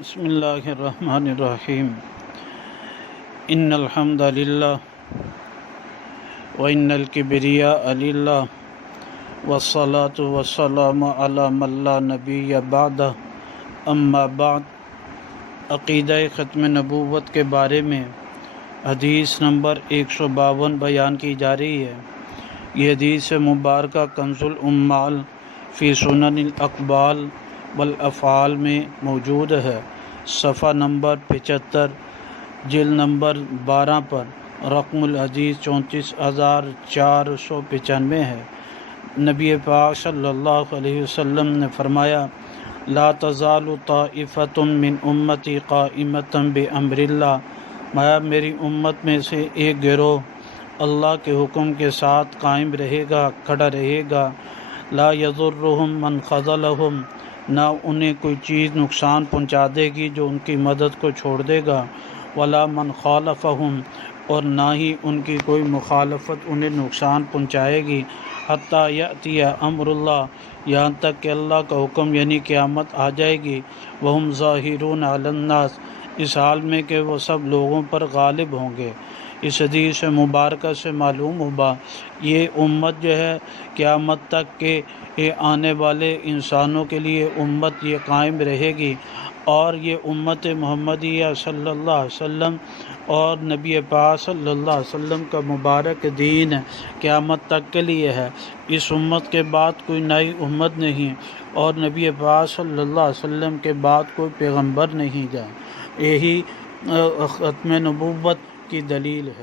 بسم اللہ الرحمن الرحیم ان الحمد للہ وان الکبریاء للہ والصلاة والسلام علی من لا نبی بعدہ اما بعد۔ عقیدہ ختم نبوت کے بارے میں حدیث نمبر 152 بیان کی جا رہی ہے۔ یہ حدیث مبارکہ کنز الامال فی سنن الاقوال والافعال میں موجود ہے۔ صفحہ نمبر 75 جلد نمبر 12 پر رقم الحدیث 34,495 ہے۔ نبی پاک صلی اللہ علیہ وسلم نے فرمایا: لا تزال طائفۃ من امتی قائمۃ بامر اللہ، میری امت میں سے ایک گروہ اللہ کے حکم کے ساتھ قائم رہے گا، کھڑا رہے گا۔ لا یضرہم من خذلہم، نہ انہیں کوئی چیز نقصان پہنچا دے گی جو ان کی مدد کو چھوڑ دے گا۔ ولا من خالفہم، اور نہ ہی ان کی کوئی مخالفت انہیں نقصان پہنچائے گی۔ حتیٰ یأتی امر اللہ، یہاں تک کہ اللہ کا حکم یعنی قیامت آ جائے گی۔ وہم ظاہرون علی الناس، اس حال میں کہ وہ سب لوگوں پر غالب ہوں گے۔ اس حدیث مبارکہ سے معلوم ہوا یہ امت جو ہے قیامت تک کے آنے والے انسانوں کے لیے امت یہ قائم رہے گی، اور یہ امت محمدیہ صلی اللہ علیہ وسلم اور نبی پاک صلی اللہ علیہ وسلم کا مبارک دین قیامت تک کے لیے ہے۔ اس امت کے بعد کوئی نئی امت نہیں، اور نبی پاک صلی اللہ علیہ وسلم کے بعد کوئی پیغمبر نہیں ہے۔ یہی ختم نبوت کی دلیل ہے۔